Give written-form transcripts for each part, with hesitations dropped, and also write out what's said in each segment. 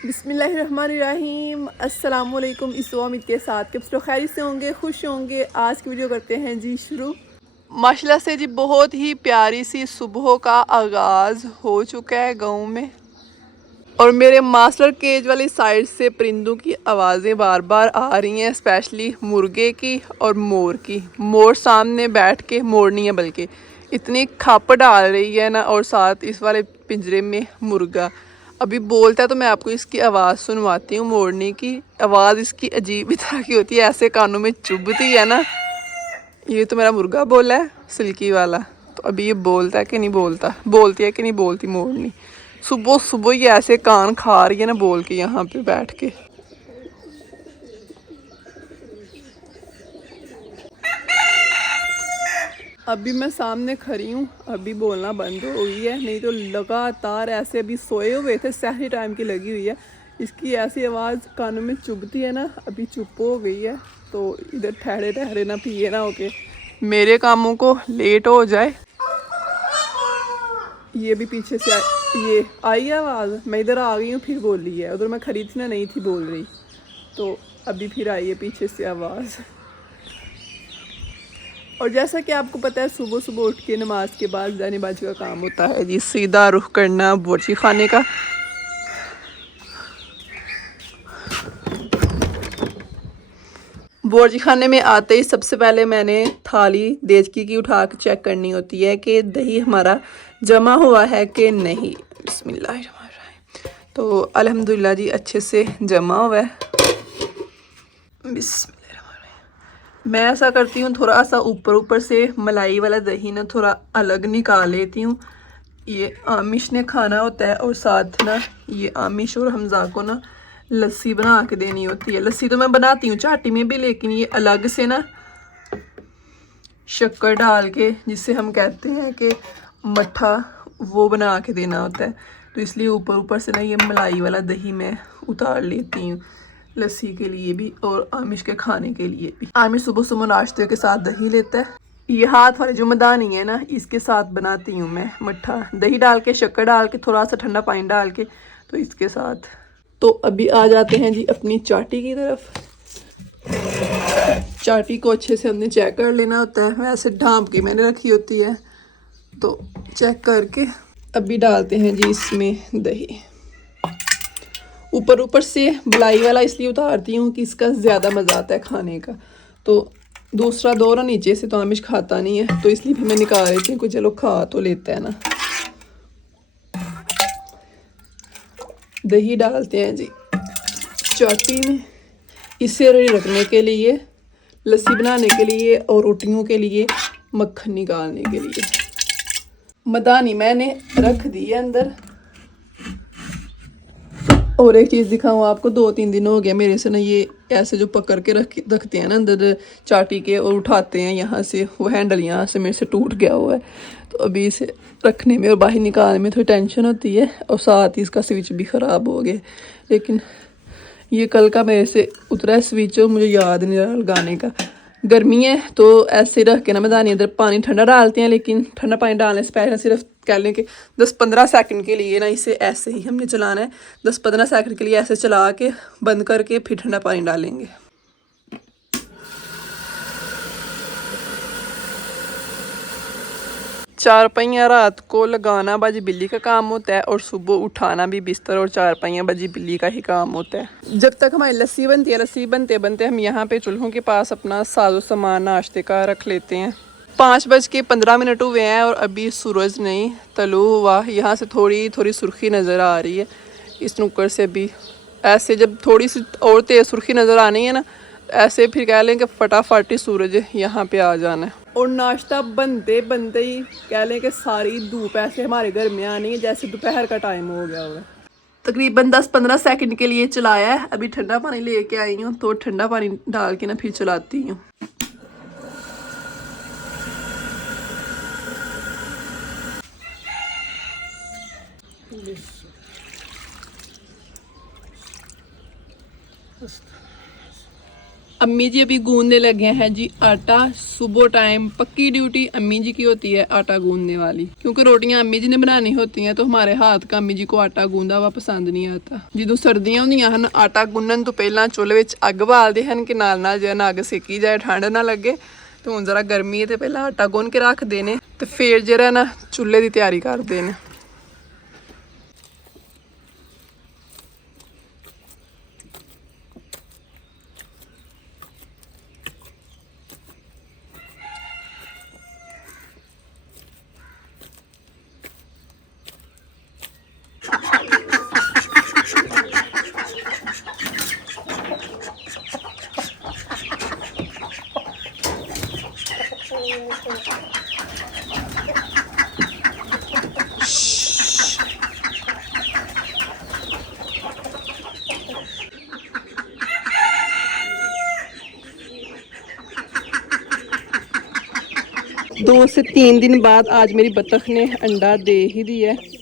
बिस्मिल्लाहिर्रहमानिर्रहीम। अस्सलाम वालेकुम। इस दुआ उम्मीद के साथ कि आप लोग खैरियत से होंगे, खुश होंगे। आज की वीडियो करते हैं जी शुरू। माशाल्लाह से जी बहुत ही प्यारी सी सुबह का आगाज़ हो चुका है गाँव में। और मेरे मास्टर केज वाली साइड से परिंदों की आवाज़ें बार बार आ रही हैं, स्पेशली मुर्गे की और मोर की। मोर सामने बैठ के, मोर नहीं है बल्कि, इतनी खप डाल रही है ना, और साथ इस वाले पिंजरे में मुर्गा अभी बोलता है। तो मैं आपको इसकी आवाज़ सुनवाती हूँ। मोरनी की आवाज़ इसकी अजीब ही तरह की होती है, ऐसे कानों में चुभती है ना। ये तो मेरा मुर्गा बोला है, सिल्की वाला। तो अभी ये बोलता है कि नहीं बोलता, बोलती है कि नहीं बोलती मोरनी। सुबह सुबह ये ऐसे कान खा रही है ना बोल के यहाँ पे बैठ के। अभी मैं सामने खड़ी हूँ, अभी बोलना बंद हो गई है, नहीं तो लगातार ऐसे अभी सोए हुए थे, सहरी टाइम की लगी हुई है। इसकी ऐसी आवाज़ कानों में चुभती है ना, अभी चुप हो गई है। तो इधर ठहरे ठहरे ना पिए ना होके मेरे कामों को लेट हो जाए। ये भी पीछे से ये आई है आवाज़, मैं इधर आ गई हूँ फिर बोल रही है। उधर मैं खड़ी थी ना, नहीं थी बोल रही, तो अभी फिर आई है पीछे से आवाज़। और जैसा कि आपको पता है, सुबह सुबह उठ के नमाज के बाद जानेबाजी का काम होता है जी, सीधा रुख करना बोर्ची खाने का। बोर्ची खाने में आते ही सबसे पहले मैंने थाली देचकी की उठा के चेक करनी होती है कि दही हमारा जमा हुआ है कि नहीं। बिस्मिल्लाहिर्रहमानिर्रहीम। तो अल्हम्दुलिल्लाह जी अच्छे से जमा हुआ है। मैं ऐसा करती हूँ, थोड़ा सा ऊपर ऊपर से मलाई वाला दही ना थोड़ा अलग निकाल लेती हूँ। ये आमिश ने खाना होता है, और साथ ना ये आमिश और हमजा को ना लस्सी बना के देनी होती है। लस्सी तो मैं बनाती हूँ चाटी में भी, लेकिन ये अलग से ना शक्कर डाल के, जिससे हम कहते हैं कि मट्ठा, वो बना के देना होता है। तो इसलिए ऊपर ऊपर से ना ये मलाई वाला दही मैं उतार लेती हूँ, लस्सी के लिए भी और आमिश के खाने के लिए भी। आमिश सुबह सुबह नाश्ते के साथ दही लेता है। ये हाथ वाली जो मदानी है ना, इसके साथ बनाती हूँ मैं मट्ठा, दही डाल के, शक्कर डाल के, थोड़ा सा ठंडा पानी डाल के, तो इसके साथ। तो अभी आ जाते हैं जी अपनी चाटी की तरफ। चाटी को अच्छे से हमने चेक कर लेना होता है, वैसे ढाँप के मैंने रखी होती है। तो चेक करके अभी डालते हैं जी इसमें दही। ऊपर ऊपर से मलाई वाला इसलिए उतारती हूँ कि इसका ज़्यादा मज़ा आता है खाने का। तो दूसरा दो ना नीचे से तो आमिश खाता नहीं है, तो इसलिए भी मैं निकाल लेती हूँ कि चलो खा तो लेता है ना। दही डालते हैं जी चाटी में, इसे रखने के लिए, लस्सी बनाने के लिए और रोटियों के लिए, मक्खन निकालने के लिए। मदानी मैंने रख दी है अंदर। और एक चीज़ दिखाऊँ आपको, 2-3 दिन हो गया मेरे से ना ये ऐसे जो पकड़ के रखते हैं ना अंदर चाटी के और उठाते हैं यहाँ से, वो हैंडल यहाँ से मेरे से टूट गया हुआ है। तो अभी इसे रखने में और बाहर निकालने में थोड़ी टेंशन होती है, और साथ ही इसका स्विच भी ख़राब हो गया। लेकिन ये कल का मेरे से उतरा है स्विच, और मुझे याद नहीं रहा लगाने का। गर्मी है तो ऐसे रख के ना मदानी अंदर पानी ठंडा डालते हैं, लेकिन ठंडा पानी डालने से पहले सिर्फ कह लें कि 10-15 सेकंड के लिए ना इसे ऐसे ही हमने चलाना है। 10-15 सेकंड के लिए ऐसे चला के बंद करके फिर ठंडा पानी डालेंगे। चारपाइयाँ रात को लगाना बाजी बिल्ली का काम होता है, और सुबह उठाना भी बिस्तर और चारपाइयाँ बाजी बिल्ली का ही काम होता है। जब तक हमारी लस्सी बनती है, लस्सी बनते बनते हम यहाँ पे चूल्हों के पास अपना साजो सामान नाश्ते का रख लेते हैं। 5:15 हुए हैं और अभी सूरज नहीं तलू हुआ। यहाँ से थोड़ी थोड़ी सुर्खी नज़र आ रही है इस नुक्कड़ से भी। ऐसे जब थोड़ी सी और तेज़ सुर्खी नज़र आनी है ना, ऐसे फिर कह लें कि फटाफट ही सूरज यहाँ पे आ जाना है। और नाश्ता बनते बनते ही कह लें कि सारी धूप ऐसे हमारे घर में आनी है जैसे दोपहर का टाइम हो गया हुआ है। तकरीबन 10-15 सेकंड के लिए चलाया है। अभी ठंडा पानी लेके आई हूँ, तो ठंडा पानी डाल के ना फिर चलाती हूँ। अम्मी जी अभी गूंदने लगे हैं जी आटा। सुबह टाइम पक्की ड्यूटी अम्मी जी की होती है आटा गूंदने वाली, क्योंकि रोटियां अम्मी जी ने बनानी होती हैं तो हमारे हाथ का अम्मी जी को आटा गूंदा हुआ पसंद नहीं आता। ਜਦੋਂ ਸਰਦੀਆਂ ਹੁੰਦੀਆਂ ਹਨ ਆਟਾ ਗੁੰਨਣ ਤੋਂ ਪਹਿਲਾਂ ਚੁੱਲ੍ਹੇ ਵਿੱਚ ਅੱਗ ਬਾਲਦੇ ਹਨ ਕਿ ਨਾਲ ਜਿਹਾ ਨਾ ਅੱਗ ਸੇਕੀ ਜਾਏ, ਠੰਡ ਨਾ ਲੱਗੇ। ਤੇ ਹੁਣ ਜ਼ਰਾ ਗਰਮੀ ਹੈ ਤੇ ਪਹਿਲਾਂ ਆਟਾ ਗੁੰਨ ਕੇ ਰੱਖਦੇ ਨੇ ਤੇ ਫਿਰ ਜਿਹੜਾ ਨਾ ਚੁੱਲ੍ਹੇ ਦੀ ਤਿਆਰੀ ਕਰਦੇ ਨੇ। दो से 3 दिन बाद आज मेरी बतख ने अंडा दे ही दिया है।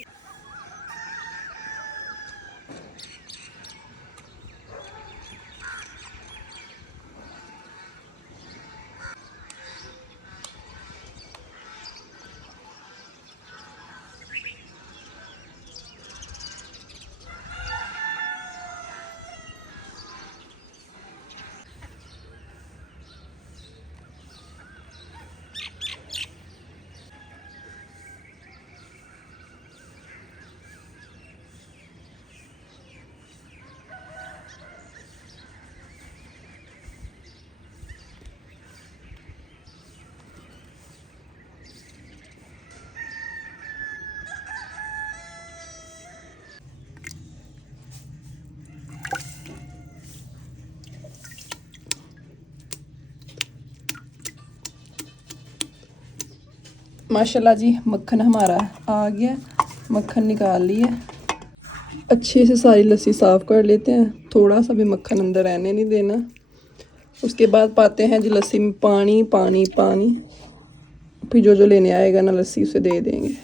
माशाल्लाह जी मक्खन हमारा आ गया, मक्खन निकाल लिया। अच्छे से सारी लस्सी साफ़ कर लेते हैं, थोड़ा सा भी मक्खन अंदर रहने नहीं देना। उसके बाद पाते हैं जी लस्सी में पानी पानी पानी, फिर जो जो लेने आएगा ना लस्सी उसे दे देंगे।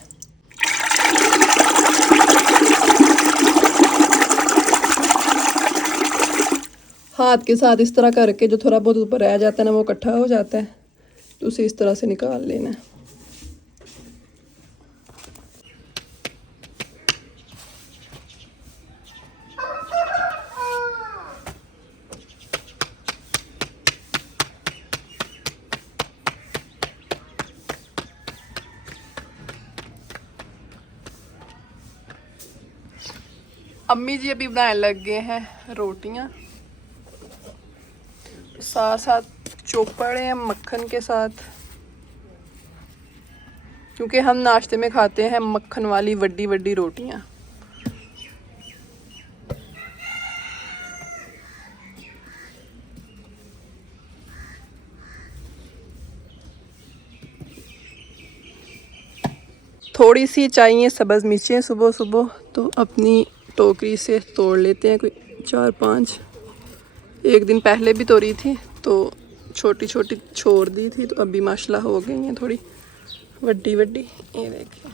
हाथ के साथ इस तरह करके जो थोड़ा बहुत ऊपर रह जाता है ना वो इकट्ठा हो जाता है, तो उसे इस तरह से निकाल लेना है। अम्मी जी अभी बनाने लग गए हैं रोटियां, साथ साथ चोपड़े हैं मक्खन के साथ, क्योंकि हम नाश्ते में खाते हैं मक्खन वाली वड्डी वड्डी रोटियां। थोड़ी सी चाहिए सब्ज़ मिर्चें सुबह सुबह, तो अपनी टोकरी से तोड़ लेते हैं, कोई 4-5। एक दिन पहले भी तोड़ी थी तो छोटी छोटी छोड़ दी थी, तो अभी माशाल्लाह हो गई हैं थोड़ी वड्डी वड्डी। ये देखिए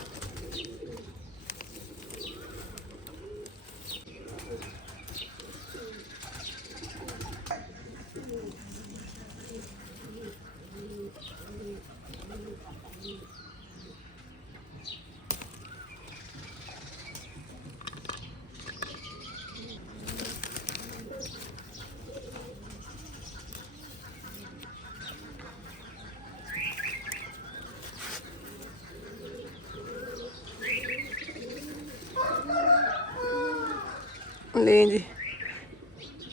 लें जी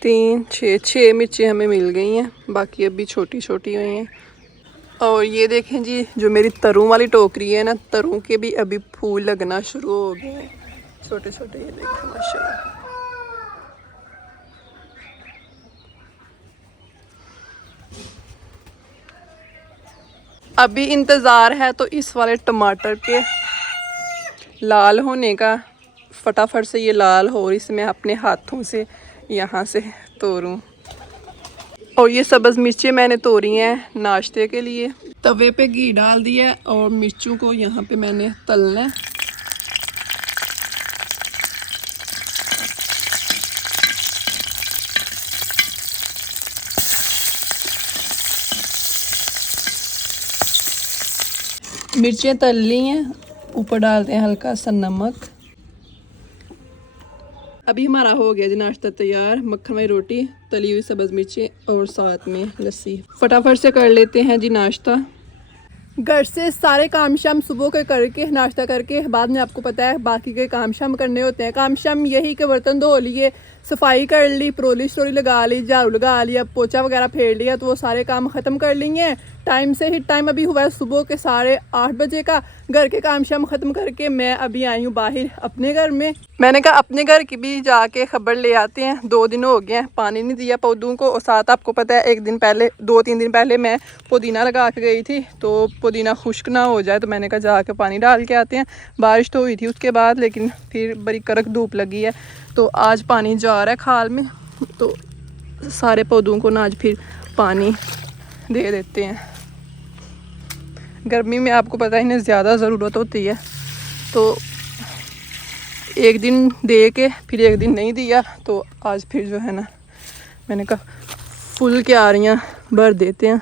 3-6 मिर्चें हमें मिल गई हैं, बाकी अभी छोटी छोटी हुई हैं। और ये देखें जी जो मेरी तरों वाली टोकरी है ना, तरों के भी अभी फूल लगना शुरू हो गए हैं छोटे छोटे। ये देखें माशाल्लाह। अभी इंतज़ार है तो इस वाले टमाटर के लाल होने का, फटाफट से ये लाल हो, इसमें अपने हाथों से यहाँ से तोड़ूं। और ये सब्ज़ मिर्चें मैंने तोड़ी हैं नाश्ते के लिए। तवे पे घी डाल दिया और मिर्चों को यहाँ पे मैंने तलना है। मिर्चें तल ली हैं, ऊपर डालते हैं हल्का सा नमक। अभी हमारा हो गया जी नाश्ता तैयार। मक्खन वाली रोटी, तली हुई सब्ज़ मिर्चें और साथ में लस्सी। फटाफट से कर लेते हैं जी नाश्ता। घर से सारे काम शाम सुबह के करके नाश्ता करके बाद में आपको पता है बाकी के काम शाम करने होते हैं। काम शाम यही कि बर्तन धो लिए, सफाई कर ली, परोली स्टोरी लगा ली, झाड़ू लगा लिया, पोछा वगैरह फेर लिया, तो वो सारे काम ख़त्म कर लिए। टाइम से ही टाइम अभी हुआ है सुबह के 8:30 बजे का। घर के काम शाम ख़त्म करके मैं अभी आई हूँ बाहर अपने घर में। मैंने कहा अपने घर की भी जाके खबर ले आते हैं। 2 दिन हो गए हैं पानी नहीं दिया पौधों को, और साथ आपको पता है 2-3 दिन पहले मैं पुदीना लगा के गई थी, तो पुदीना खुश्क ना हो जाए, तो मैंने कहा जाके पानी डाल के आते हैं। बारिश तो हुई थी उसके बाद, लेकिन फिर बड़ी कड़क धूप लगी है, तो आज पानी जा रहा है खाल में, तो सारे पौधों को ना आज फिर पानी दे देते हैं। गर्मी में आपको पता है इन्हें ज़्यादा ज़रूरत होती है, तो एक दिन दे के फिर एक दिन नहीं दिया, तो आज फिर जो है ना मैंने कहा फुल क्यारियाँ भर देते हैं।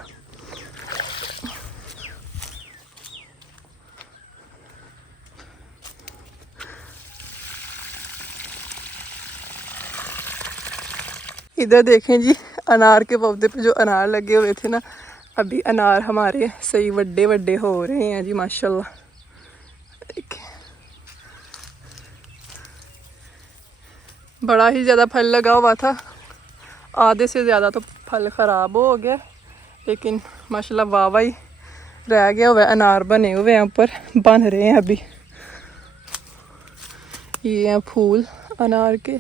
इधर देखें जी, अनार के पौधे पे जो अनार लगे हुए थे ना, अभी अनार हमारे सही बड़े बड़े हो रहे हैं जी माशाल्लाह। देखें बड़ा ही ज़्यादा फल लगा हुआ था, आधे से ज़्यादा तो फल ख़राब हो गया, लेकिन माशाल्लाह वाह ही रह गया हुआ है। अनार बने हुए हैं, ऊपर बन रहे हैं अभी। ये हैं फूल अनार के,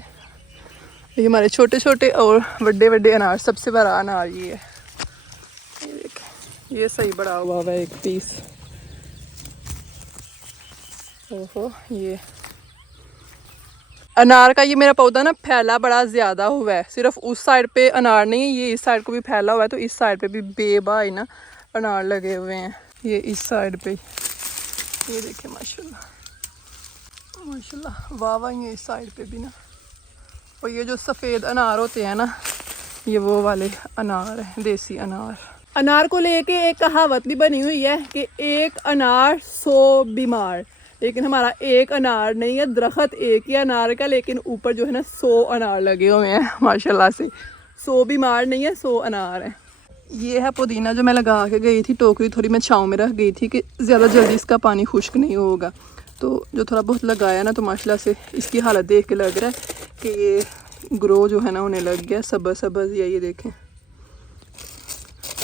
ये हमारे छोटे छोटे और बड़े बड़े अनार। सबसे बड़ा अनार ये है, ये देखें, ये सही बड़ा हुआ है एक पीस। ओहो, ये अनार का ये मेरा पौधा ना फैला बड़ा ज़्यादा हुआ है। सिर्फ उस साइड पे अनार नहीं है, ये इस साइड को भी फैला हुआ है, तो इस साइड पे भी बेबाई ना अनार लगे हुए हैं। ये इस साइड पे, ये देखें माशाल्लाह माशाल्लाह वाह वाह, ये इस साइड पे भी ना। और ये जो सफ़ेद अनार होते हैं ना, ये वो वाले अनार हैं, देसी अनार। अनार को लेके एक कहावत भी बनी हुई है कि एक अनार 100 बीमार, लेकिन हमारा एक अनार नहीं है, दरख्त एक ही अनार का, लेकिन ऊपर जो है ना 100 अनार लगे हुए हैं माशाल्लाह से। 100 बीमार नहीं है, 100 अनार है। ये है पुदीना जो मैं लगा के गई थी, टोकरी थोड़ी मैं छाँव में रख गई थी कि ज़्यादा जल्दी इसका पानी खुश्क नहीं होगा। तो जो थोड़ा बहुत लगाया ना, तो माशाल्लाह से इसकी हालत देख के लग रहा है कि ये ग्रो जो है ना उन्हें लग गया सब्ज़ सब्ज़। ये देखें,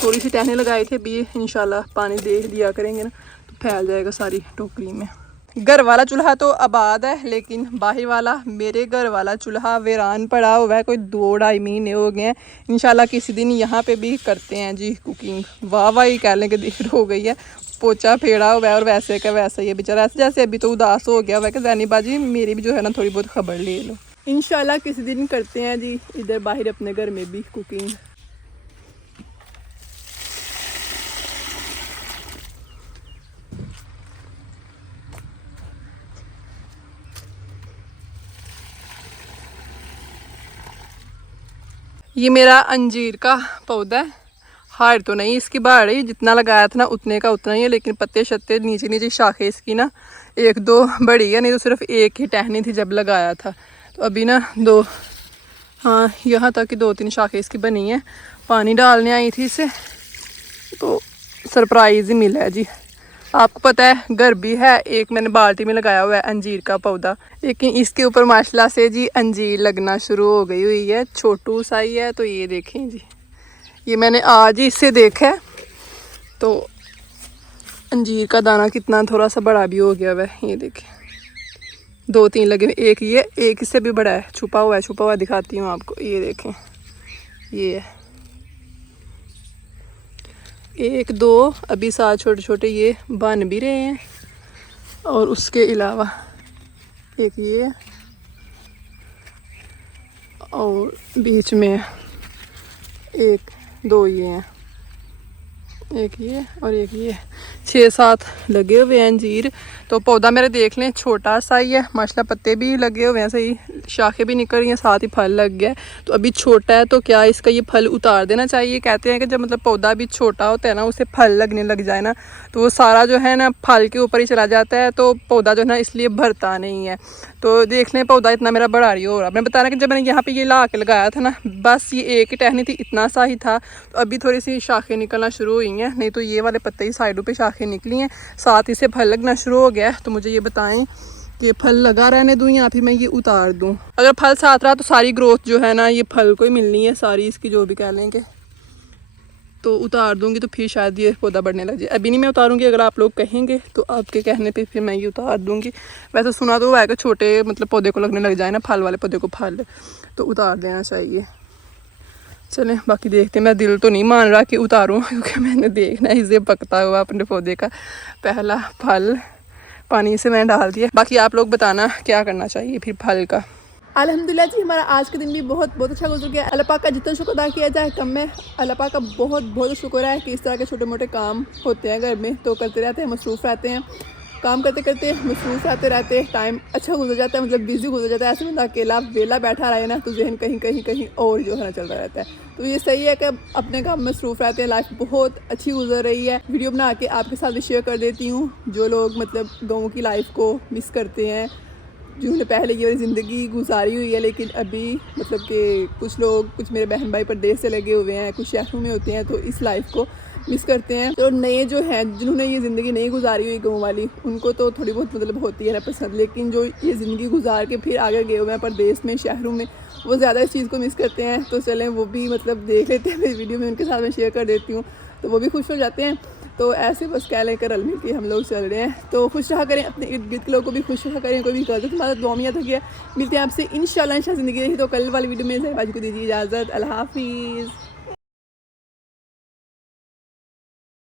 थोड़ी सी टहने लगाए थे, अभी इंशाल्लाह पानी दे दिया करेंगे ना तो फैल जाएगा सारी टोकरी में। घर वाला चूल्हा तो आबाद है, लेकिन बाहर वाला मेरे घर वाला चूल्हा वीरान पड़ा हुआ है। कोई 2-2.5 महीने हो गए हैं। इंशाल्लाह किसी दिन यहाँ पे भी करते हैं जी कुकिंग। वाह वाह ही कह लें कि देर हो गई है, पोचा फेड़ा हुआ है और वैसे का वैसा ये बेचारा ऐसे जैसे अभी तो उदास हो गया हुआ है कि जैनी बाजी मेरी भी जो है ना थोड़ी बहुत खबर ले लो। इंशाल्लाह किसी दिन करते हैं जी इधर बाहर अपने घर में भी कुकिंग। ये मेरा अंजीर का पौधा है। हाइट तो नहीं इसकी बढ़ रही, जितना लगाया था ना उतने का उतना ही है, लेकिन पत्ते शत्ते नीचे नीचे शाखें इसकी ना 1-2 बड़ी है, नहीं तो सिर्फ एक ही टहनी थी जब लगाया था। तो अभी ना 2, हाँ यहाँ तक कि 2-3 शाखें इसकी बनी है। पानी डालने आई थी इसे, तो सरप्राइज़ ही मिला है जी। आपको पता है घर भी है, एक मैंने बाल्टी में लगाया हुआ है अंजीर का पौधा, लेकिन इसके ऊपर माशाल्लाह से जी अंजीर लगना शुरू हो गई हुई है। छोटू सा ही है, तो ये देखें जी, ये मैंने आज ही इससे देखा है, तो अंजीर का दाना कितना थोड़ा सा बड़ा भी हो गया हुआ है। ये देखें 2-3 लगे हुए, एक ये, एक इससे भी बड़ा है, छुपा हुआ है, छुपा हुआ दिखाती हूँ आपको। ये देखें, ये है 1-2 अभी 7 छोटे छोटे ये बन भी रहे हैं, और उसके अलावा एक ये और बीच में 1-2 ये हैं, एक ये और एक ये, 6-7 लगे हुए हैं अंजीर। तो पौधा मेरे देख लें छोटा सा ही है माशाल्लाह, पत्ते भी लगे हुए हैं, सही शाखें भी निकल रही हैं, साथ ही फल लग गया है। तो अभी छोटा है तो क्या इसका ये फल उतार देना चाहिए? कहते हैं कि जब मतलब पौधा अभी छोटा होता है ना, उसे फल लगने लग जाए ना, तो वो सारा जो है ना फल के ऊपर ही चला जाता है, तो पौधा जो है ना इसलिए भरता नहीं है। तो देख लें पौधा इतना मेरा बड़ा रही हो रहा है। मैं बता रहा कि जब मैंने यहाँ पे ये ला के लगाया था ना, बस ये एक ही टहनी थी, इतना सा ही था। तो अभी थोड़ी सी शाखें निकलना शुरू हुई हैं, नहीं तो ये वाले पत्ते ही साइडों पे शाखें निकली हैं, साथ ही से फल लगना शुरू हो गया है। तो मुझे ये बताएं कि फल लगा रहने दूँ या फिर मैं ये उतार दूँ? अगर फल साथ रहा तो सारी ग्रोथ जो है ना ये फल को ही मिलनी है, सारी इसकी जो भी कह लेंगे। तो उतार दूंगी तो फिर शायद ये पौधा बढ़ने लग जाए। अभी नहीं मैं उतारूंगी, अगर आप लोग कहेंगे तो आपके कहने पे फिर मैं ये उतार दूंगी। वैसे सुना तो हुआ है कि छोटे मतलब पौधे को लगने लग जाए ना, फल वाले पौधे को फल, तो उतार देना चाहिए। चलें बाकी देखते हैं। मैं दिल तो नहीं मान रहा कि उतारूँ, क्योंकि मैंने देखना है इसे पकता हुआ अपने पौधे का पहला फल पानी से मैंने डाल दिया। बाकी आप लोग बताना क्या करना चाहिए फिर फल का। अल्हम्दुलिल्लाह जी, हमारा आज के दिन भी बहुत बहुत अच्छा गुजर गया। अल्लाह पाक का जितना शुक्र अदा किया जाए कम है। अल्लाह पाक का बहुत बहुत शुक्र है कि इस तरह के छोटे मोटे काम होते हैं घर में, तो करते रहते हैं, मसरूफ़ रहते हैं, काम करते करते मसरूफ़ रहते टाइम अच्छा गुजर जाता है, मतलब बिजी गुजर जाता है। ऐसे बंदा अकेला वेला बैठा रहे ना तो जहन कहीं कहीं कहीं और जो है ना चलता रहता है। तो ये सही है कि अपने काम में मसरूफ़ रहते हैं। लाइफ बहुत अच्छी गुजर रही है। वीडियो बना के आपके साथ भी शेयर कर देती हूँ। जो लोग मतलब गाँव की लाइफ को मिस करते हैं, जिन्होंने पहले ये वाली ज़िंदगी गुजारी हुई है, लेकिन अभी मतलब कि कुछ लोग, कुछ मेरे बहन भाई परदेश से लगे हुए हैं, कुछ शहरों में होते हैं, तो इस लाइफ को मिस करते हैं। तो नए जो हैं जिन्होंने ये ज़िंदगी नहीं गुजारी हुई गाँव वाली, उनको तो थोड़ी बहुत मतलब होती है ना पसंद, लेकिन जो ये ज़िंदगी गुजार के फिर आगे गए हुए हैं परदेश में, शहरों में, वो ज़्यादा इस चीज़ को मिस करते हैं। तो चलें वो भी मतलब देख लेते हैं मेरी वीडियो में, उनके साथ मैं शेयर कर देती हूँ, तो वो भी खुश हो जाते हैं। तो ऐसे बस कह लेकर रल मिल के हम लोग चल रहे हैं। तो खुश रहा करें, अपने इर्द गिर्द के लोगों को भी खुश रहा करें। कोई भी गलत तुम्हारा दुआ में याद रखिए। मिलते हैं आपसे इंशाल्लाह ज़िंदगी रही तो कल वाली वीडियो में। बाजी को दीजिए इजाज़त। अल्लाह हाफिज़।